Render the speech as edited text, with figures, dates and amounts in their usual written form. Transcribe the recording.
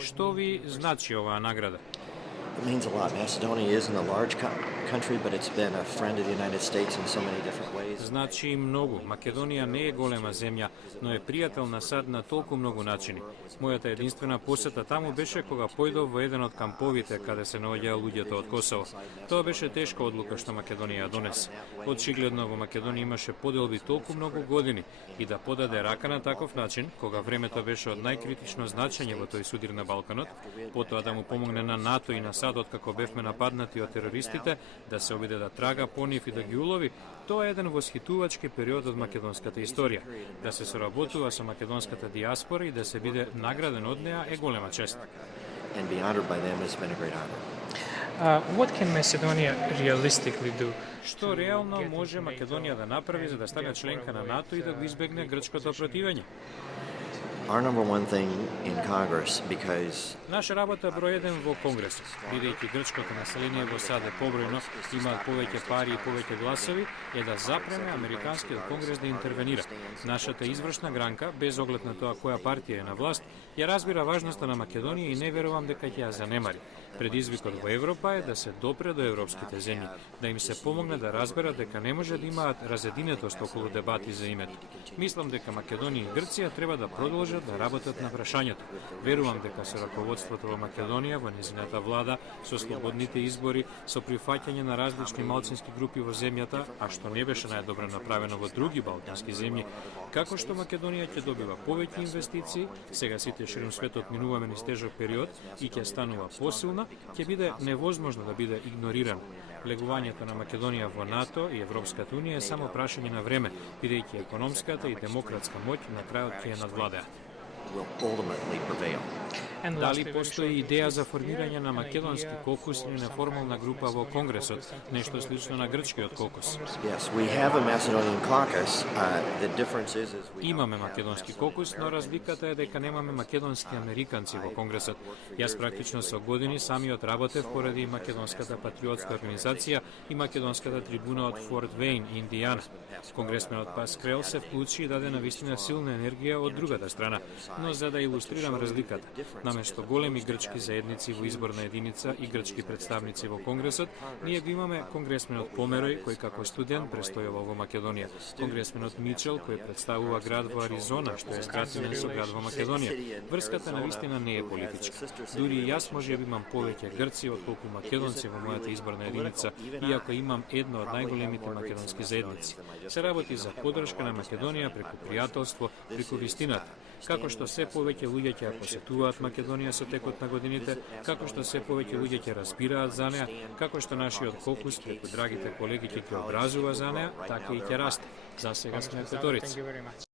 Što vi znači ova nagrada? It means a lot. Macedonia isn't a large country, but it's been a friend of the United States in so many different ways. Znači mnogo. Makedonija ne je golema zemlja, но je пријателна сад на толку многу начини. Мојата единствена посета таму беше кога појдов во еден од камповите каде се наоѓаа луѓето од Косово. Тоа беше тешка одлука што Македонија донесе. Очигледно во Македонија имаше поделби толку многу години и да подаде рака на таков начин, кога времето беше од најкритично значење во тој судир на Балканот, потоа да му помогне на НАТО и на САД откако бевме нападнати од терористите, да се обиде да трага по нив и да ги улови, тоа е еден восхитувачки период од македонската историја. Да се соработува со македонската диаспора и да се биде награден од неа е голема чест. And be honored by them has been a great honor. What can Macedonia realistically do? Што реално може Македонија да направи за да стане членка на НАТО и да го избегне грчкото противење? Our number one thing in Congress, because Наша работа број 1 во Конгресот, бидејќи грчкото население во САД е побројно, имаат повеќе пари и повеќе гласови, е да запреме Американскиот Конгрес да интервенира. Нашата извршна гранка, без оглед на тоа која партија е на власт, ја разбира важноста на Македонија и не верувам дека ќе ја занемари. Предизвикот во Европа е да се допре до европските земји, да им се помогне да разберат дека не може да имаат разединетост околу дебати за името. Мислам дека Македонија и Грција треба да продолжат да работат на прашањето. Верувам дека со раководството во Македонија, во незината влада, со слободните избори, со прифаќање на различни малцински групи во земјата, а што не беше најдобро направено во други балкански земји, како што Македонија ќе добива повеќе инвестиции, сега сите ширум светот минуваме низ тежок период и ќе станува посилна, ќе биде невозможно да биде игнориран. Влегувањето на Македонија во НАТО и Европската унија е само прашање на време, бидејќи економската и демократска моќ на крајот ќе ја надвладеат. will ultimately prevail. Дали постои идеја за формирање на македонски кокус или неформална група во Конгресот, нешто слично на грчкиот кокус? Yes, we have a Macedonian caucus. The difference is we Имаме македонски кокус, но разликата е дека немаме македонски американци во Конгресот. Јас практично со години самиот работев поради Македонската патриотска организација и Македонската трибуна од Форт Вейн, Индијана. Конгресменот Паскрел се вклучи и даде навистина силна енергија од другата страна, но за да илустрирам разликата, наместо големи грчки заедници во изборна единица и грчки представници во Конгресот, ние го имаме конгресменот Померој, кој како студент престојува во Македонија, конгресменот Мичел, кој представува град во Аризона, што е скратен со град во Македонија. Врската навистина не е политичка. Дури и јас можеби имам повеќе грци отколку македонци во мојата изборна единица, иако имам една од најголемите македонски заедници. Се работи за поддршка на Македонија преку пријателство, преку вистината. Како што се повеќе луѓе ќе ја посетуваат Македонија со текот на годините, како што се повеќе луѓе ќе разбираат за неа, како што нашиот кокус преку драгите колеги ќе образува за неа, така и ќе расте. За сега сме петорица.